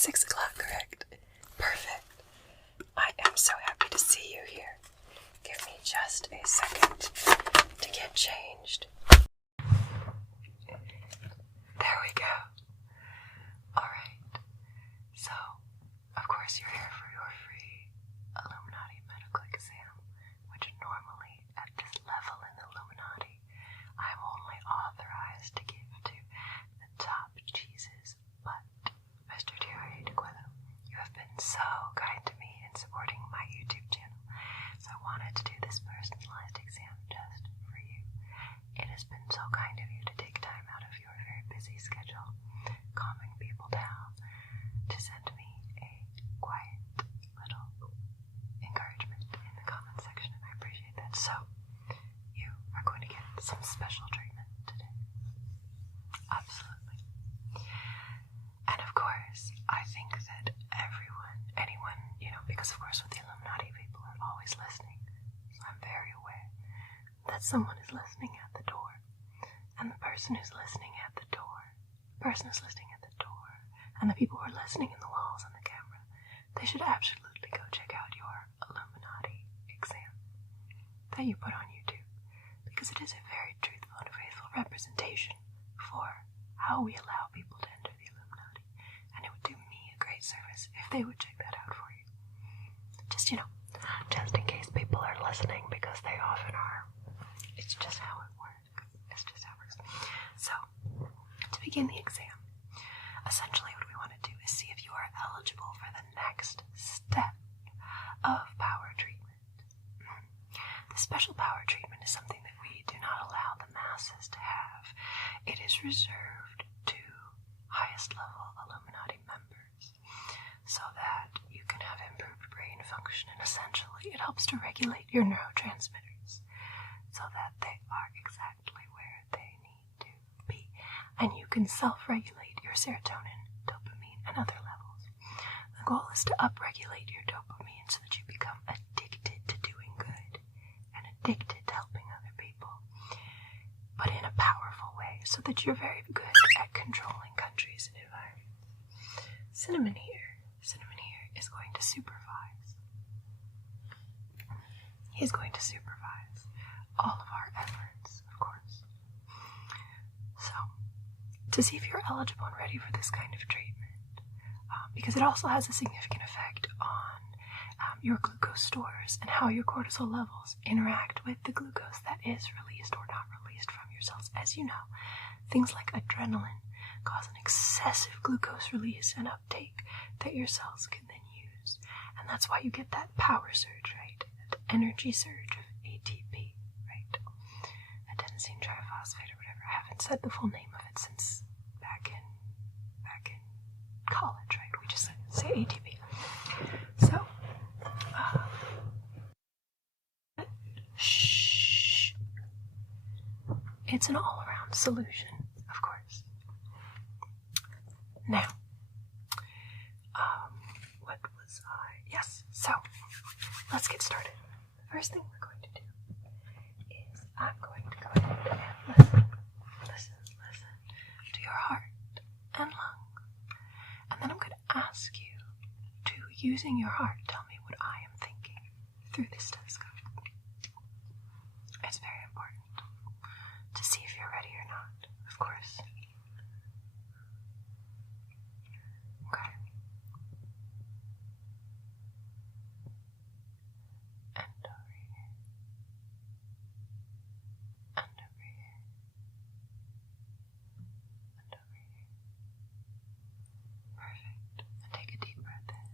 6 o'clock, correct? Perfect. I am so happy to see you here. Give me just a second to get changed. There we go. Alright. So, of course you're here for your free Illuminati Medical Exam, which normally, at this level in the Illuminati, I'm only authorized to give to the top cheeses. But, Mr. TirarADeguello, you have been so kind to me in supporting my YouTube channel, so I wanted to do this personalized exam just for you. It has been so kind of you to take time out of your very busy schedule, calming people down, to send me a quiet little encouragement in the comment section, and I appreciate that. So, you are going to get some special treatment today. Absolutely. And of course, I think that anyone, because of course with the Illuminati, people are always listening, so I'm very aware that someone is listening at the door, and the person who's listening at the door, and the people who are listening in the walls and the camera, they should absolutely go check out your Illuminati exam that you put on YouTube, because it is a very truthful and faithful representation for how we allow people to enter the Illuminati, and it would do me a great service if they would check that out for you. Just in case people are listening, because they often are. It's just how it works. So, to begin the exam, essentially what we want to do is see if you are eligible for the next step of power treatment. The special power treatment is something that we do not allow the masses to have. It is reserved to highest level Illuminati members, so that you can have improved brain function, and essentially it helps to regulate your neurotransmitters so that they are exactly where they need to be, and you can self-regulate your serotonin, dopamine, and other levels. The goal is to upregulate your dopamine so that you become addicted to doing good and addicted to helping other people, but in a powerful way, so that you're very good at controlling countries and environments. Cinnamon here is going to supervise. He's going to supervise all of our efforts, of course. So, to see if you're eligible and ready for this kind of treatment, because it also has a significant effect on your glucose stores and how your cortisol levels interact with the glucose that is released or not released from your cells. As you know, things like adrenaline cause an excessive glucose release and uptake that your cells can then use. And that's why you get that power surge, right? That energy surge of ATP, right? Adenosine triphosphate or whatever. I haven't said the full name of it since back in college, right? We just say ATP. So, shh. It's an all-around solution, of course. Now, what was I? Yes, so, let's get started. The first thing we're going to do is I'm going to go ahead and listen to your heart and lungs. And then I'm going to ask you to, using your heart, tell me what I am thinking through this stethoscope. It's very important to see if you're ready or not, of course. Okay. And over here. And over here. And over here. Perfect. And take a deep breath in.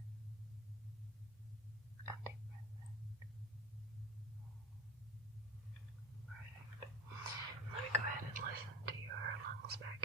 And deep breath in. Perfect. Let me go ahead and listen to your lungs back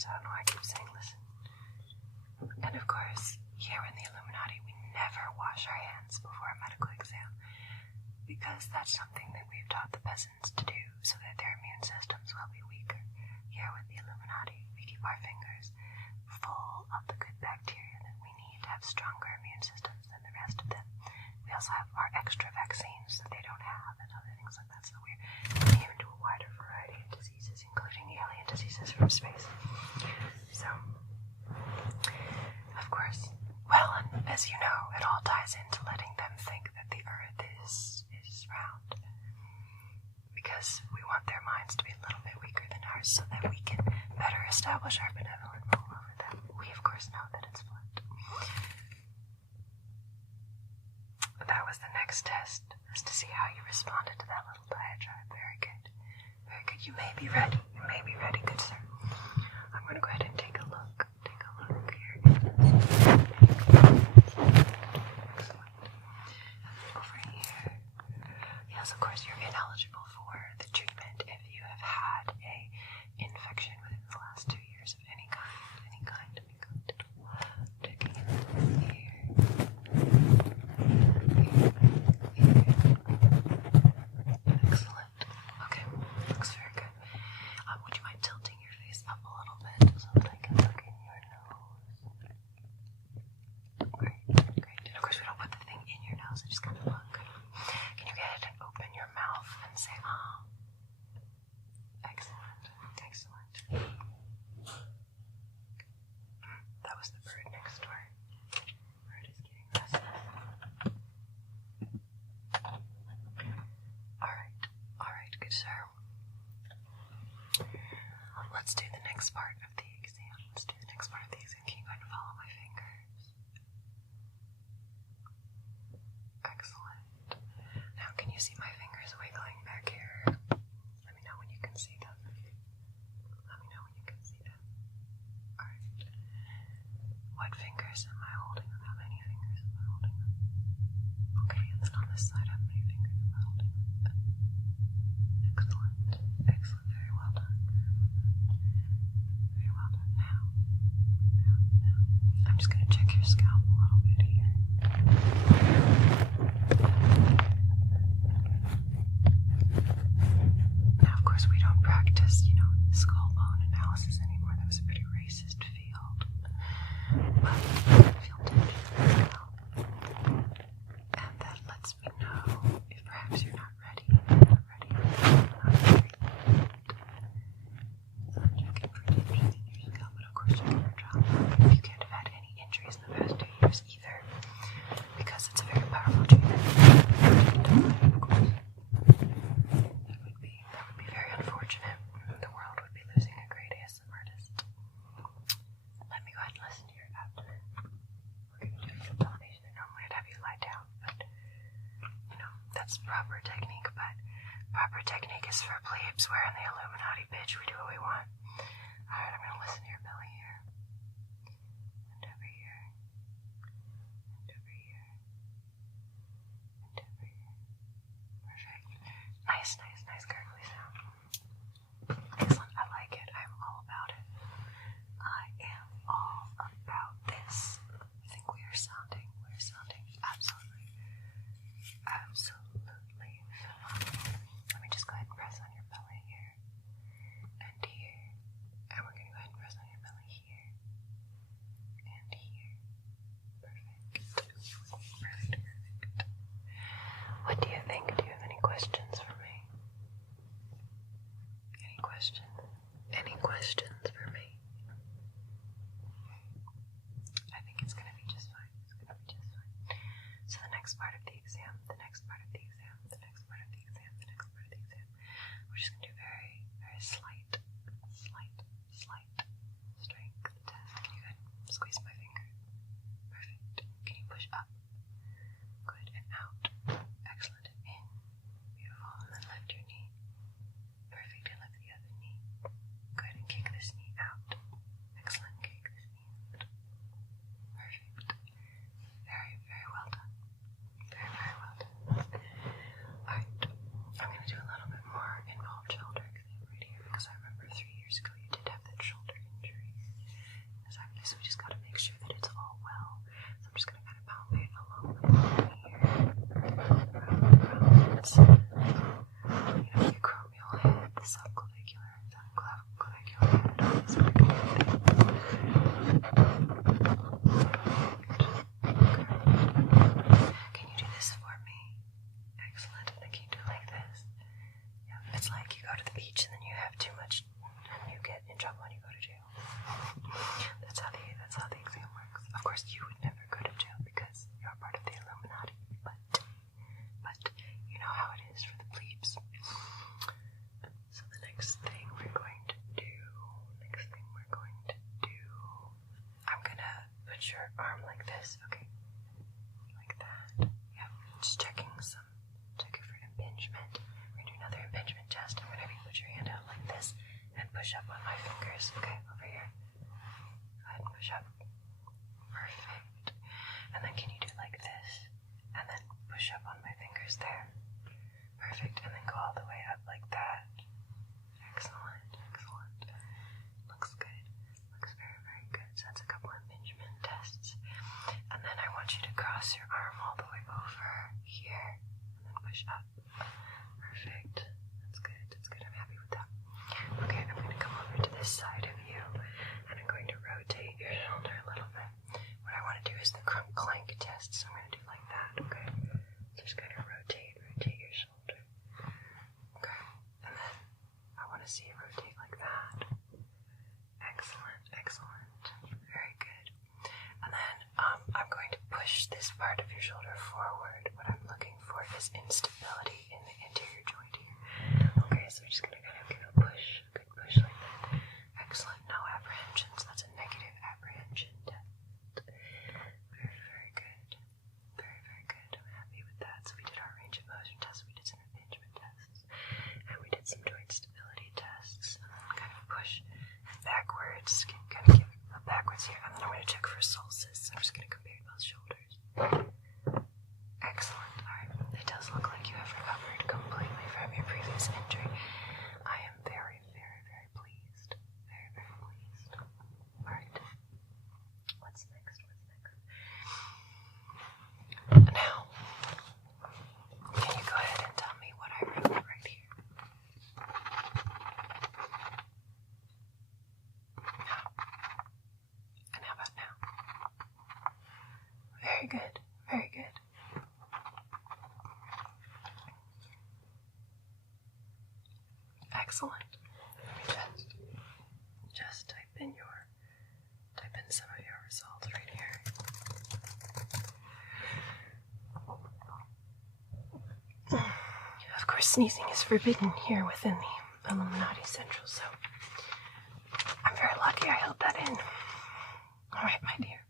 fingers. I don't know why I keep saying listen. And of course, here in the Illuminati, we never wash our hands before a medical exam, because that's something that we've taught the peasants to do so that their immune systems will be weaker. Here with the Illuminati, we keep our fingers full of the good bacteria that we need to have stronger immune systems than the rest of them. We also have our extra vaccines that they don't have and other things like that, so we're immune to a wider variety of diseases, including alien diseases from space. So, of course, well, and as you know, it all ties into letting them think that the Earth is round, because we want their minds to be a little bit weaker than ours so that we can better establish our benevolent rule over them. We, of course, know that it's flat. That was the next test, was to see how you responded to that little diatribe. Very good. Very good. You may be ready. You may be ready, good sir. I'm going to go ahead and take a look. Take a look here. Excellent. Over here. Yes, of course, you're ineligible for the treatment if you have had a infection within the last 2 years of any kind. Taking it here. Excellent. Okay, looks very good. Would you mind tilting your face up a little bit so that I can look in your nose? Great. And of course, we don't put the thing in your nose, I just kind of look. Can you go ahead and open your mouth and say, ah? Excellent. That was the bird next door. Bird is getting restless. Alright, good sir. Let's do the next part of the exam. Can you go ahead and follow my fingers? Excellent. Now, can you see my fingers wiggling back here? Let me know when you can see them. Alright. What fingers am I holding them? How many fingers am I holding them? Okay, and then on this side, how many fingers am I holding them? Excellent. Very well done. Now, I'm just going to check your scalp a little bit here. Now, of course, we don't practice, skull bone analysis anymore. That was a pretty racist field. But I feel tension now. And that lets me know if perhaps you're not ready. So I'm checking for tension in your scalp, but of course you can drop. You can't have had any injuries in the past 2 years either, because it's a very powerful treatment. Of course. That would be very unfortunate. The world would be losing a great ASM artist. Let me go ahead and listen to your abdomen. We're going to do a consolidation. Normally I'd have you lie down, but that's proper technique. But proper technique is for plebes. We're in the Illuminati, bitch. We do what we want. Alright, I'm going to listen to your belly here. And over here. And over here. And over here. Perfect. Nice gurgly sound. Excellent. I like it. I'm all about it. I am all about this. I think we are sounding absolutely phenomenal. Let me just go ahead and press on your belly here and here, and we're going to go ahead and press on your belly here and here. Perfect. What do you think? Do you have any questions for me? joints. The acromial head, the subclavicular, subclavicular head, all these other kind of things. Can you do this for me? Excellent. And then can you do like this? Yeah. It's like you go to the beach and then you have too much and you get in trouble and you go to jail. That's how the exam works. Of course, you would never go to jail because you're part of the Illuminati, but you know how it is for the plebes. So the next thing we're going to do, I'm gonna put your arm like this, okay? Like that. Yep. Just checking for impingement. We're gonna do another impingement test. I'm gonna have you put your hand out like this and push up on my fingers, okay? Over here. Go ahead and push up. Perfect. And then can you do like this? And then push up on my fingers there. Perfect. And then go all the way up like that. Excellent. Looks good. Looks very, very good. So that's a couple impingement tests. And then I want you to cross your arm all the way over here. And then push up. Perfect. That's good. I'm happy with that. Okay, I'm going to come over to this side of you. And I'm going to rotate your shoulder a little bit. What I want to do is the crunk clank test. So I'm going to do like that, okay? Just going to rotate your shoulder. Okay. And then I want to see it rotate like that. Excellent. Very good. And then I'm going to push this part of your shoulder forward. What I'm looking for is instability in the anterior joint here. Okay, so we're just going to kind of give a push, a good push like that. Excellent. No apprehensions. That's a negative apprehension test. Very, very good. Very, very good. I'm happy with that. So we did our range of motion tests, we did some impingement tests, and we did some joint stability tests. And then kind of push backwards, kind of give a backwards here, and then I'm going to check for solstice. I'm just going to compare both shoulders. Excellent. Alright, it does look like you have recovered completely from your previous injury. I am very, very, very pleased. Very, very pleased. Alright. What's next? Now, can you go ahead and tell me what I wrote right here? And how about now? Very good. Very good. Excellent. Let me just type in some of your results right here. Of course, sneezing is forbidden here within the Illuminati Central, so I'm very lucky I held that in. All right, my dear.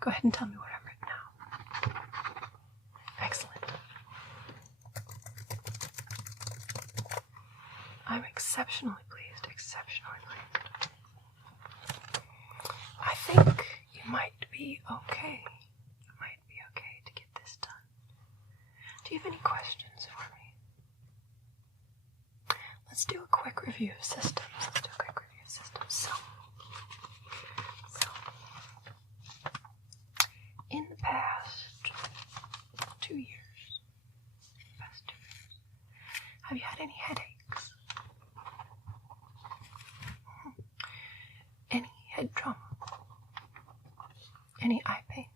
Go ahead and tell me what I've written now. Excellent. I'm exceptionally pleased. I think you might be okay. To get this done. Do you have any questions for me? Let's do a quick review of systems. So, in the past 2 years, have you had any headaches? Any head trauma? Any eye pain?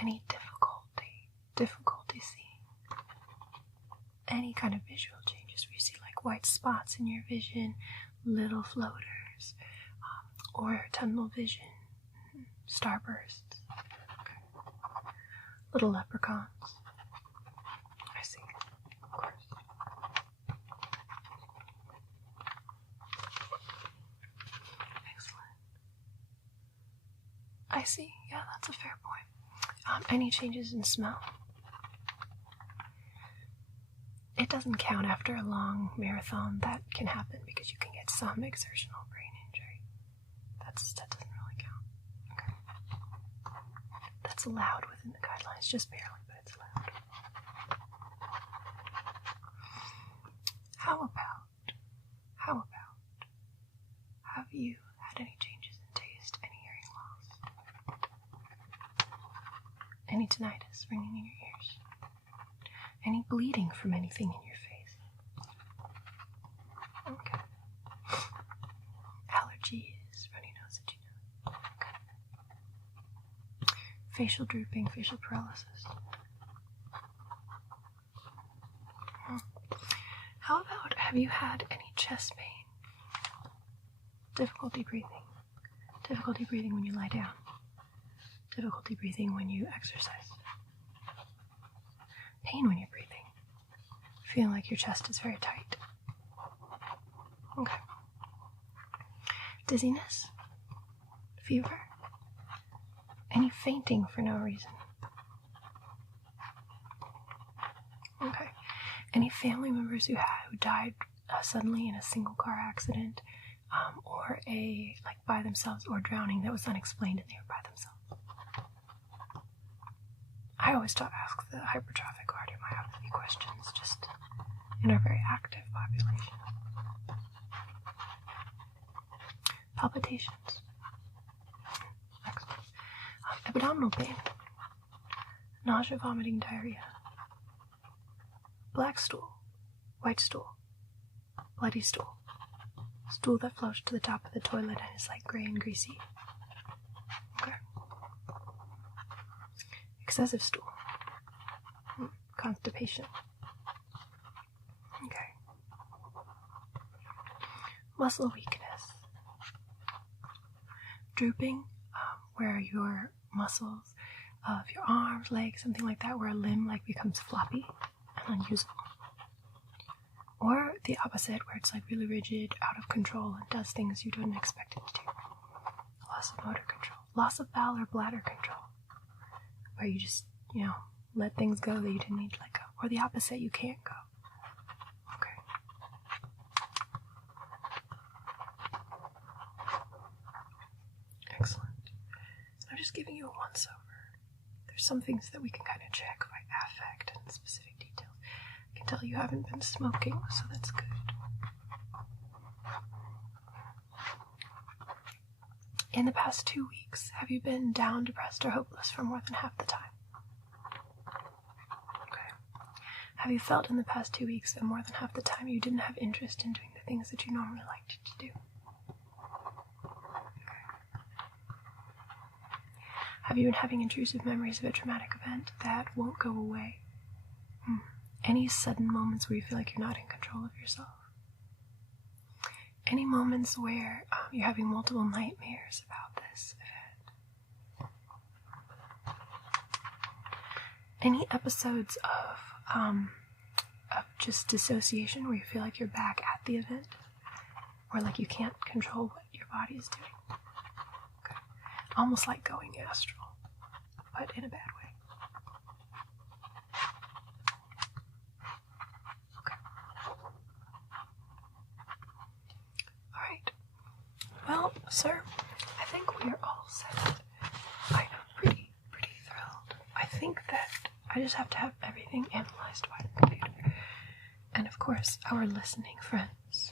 Any difficulty seeing? Any kind of visual changes where you see like white spots in your vision, little floaters, or tunnel vision, starbursts, little leprechauns? I see, of course. Excellent. I see, yeah, that's a fair point. Any changes in smell? It doesn't count after a long marathon. That can happen because you can get some exertional brain injury. That doesn't really count. Okay. That's allowed within the guidelines, just barely, but it's allowed. How about, have you had any changes in taste, any hearing loss? Any tinnitus ringing in your ears? Any bleeding from anything in your face? Okay. Allergies, runny nose, itchy nose. Okay. Facial drooping, facial paralysis. How about, have you had any chest pain? Difficulty breathing. Difficulty breathing when you lie down. Difficulty breathing when you exercise. Pain when you're breathing. Feeling like your chest is very tight. Okay. Dizziness. Fever. Any fainting for no reason. Okay. Any family members who died suddenly in a single car accident, or by themselves, or drowning that was unexplained and they were by themselves. I always ask the hypertrophic cardiomyopathy questions just in our very active population. Palpitations. Excellent. Abdominal pain. Nausea, vomiting, diarrhea. Black stool. White stool. Bloody stool. Stool that floats to the top of the toilet and is like gray and greasy. Okay. Excessive stool. Constipation. Okay. Muscle weakness. Drooping, where your muscles of your arms, legs, something like that, where a limb becomes floppy and unusable. Or the opposite, where it's really rigid, out of control, and does things you didn't expect it to do. Loss of motor control. Loss of bowel or bladder control, where you just, let things go that you didn't need to let go. Or the opposite, you can't go. Okay. Excellent. I'm just giving you a once-over. There's some things that we can kind of check by affect and specific details. I can tell you haven't been smoking, so that's good. In the past 2 weeks, have you been down, depressed, or hopeless for more than half the time? Okay. Have you felt in the past 2 weeks that more than half the time you didn't have interest in doing the things that you normally liked to do? Okay. Have you been having intrusive memories of a traumatic event that won't go away? Any sudden moments where you feel like you're not in control of yourself? Any moments where you're having multiple nightmares about this event? Any episodes of just dissociation where you feel like you're back at the event? Or like you can't control what your body is doing? Okay. Almost like going astral, but in a bad way. Well, sir, I think we are all set. I am pretty thrilled. I think that I just have to have everything analyzed by the computer. And of course, our listening friends.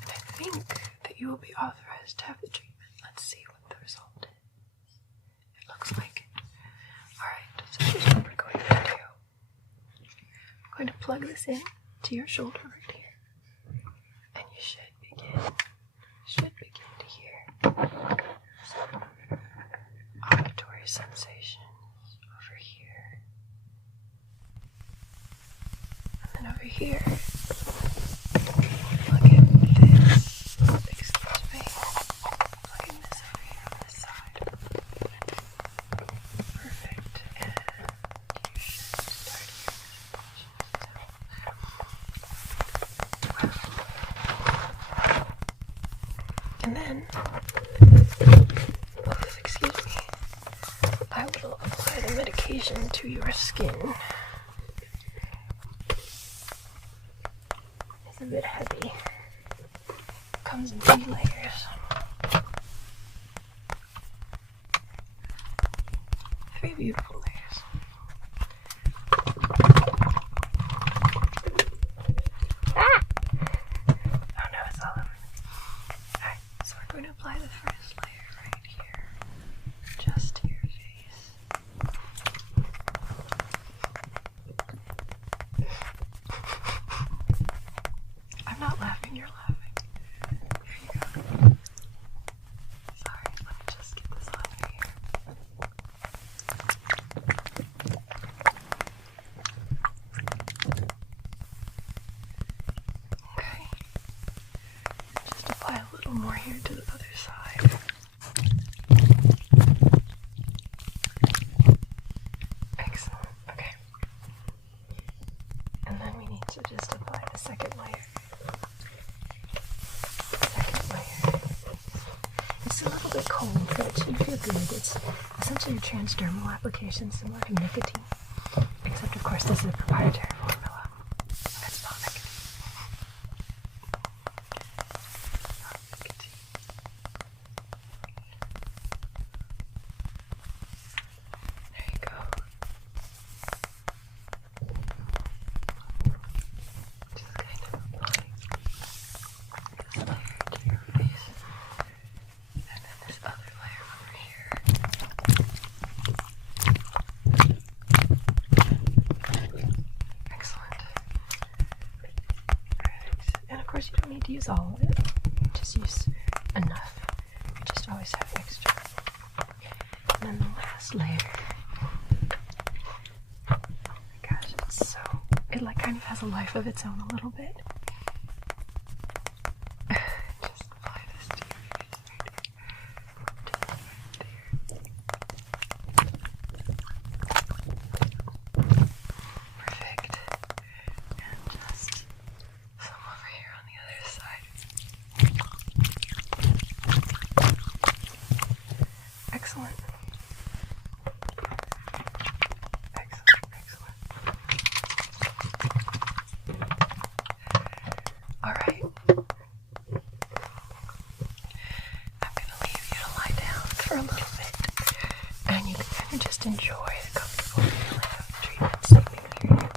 And I think that you will be authorized to have the treatment. Let's see what the result is. It looks like it. Alright, so here's what we're going to do. I'm going to plug this in to your shoulder right here. And you should begin to hear some auditory sensations over here. And then over here, look at this. Excuse me. Look at this over here on this side. Perfect. And you should start hearing and then, excuse me, I will apply the medication to your skin. It's a bit heavy. Comes in 3 layers. 3 beautiful layers. Apply the first layer right here, just So just apply the second layer. Second layer. It's a little bit cold, but it should feel good. It's essentially a transdermal application similar to nicotine. Except, of course, this is a proprietary formula. That's not nicotine. Not nicotine. There you go. Just kind of applying this layer to your face. And then this other layer over here. Excellent. Alright. And of course you don't need to use all of it. Just use enough. You just always have extra. And then the last layer. Oh my gosh, it's so... It like kind of has a life of its own a little bit. Just apply this to your face right here. Perfect. And just some over here on the other side. Excellent. Excellent, excellent. Alright. I'm going to leave you to lie down for a little bit. And you can kind of just enjoy the comfortable feeling of the treatment sleeping period,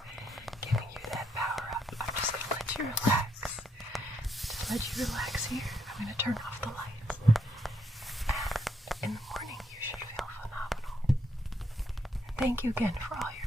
giving you that power up. I'm just going to let you relax. Just let you relax here. I'm going to turn off the lights. And in the morning, you should feel phenomenal. And thank you again for all your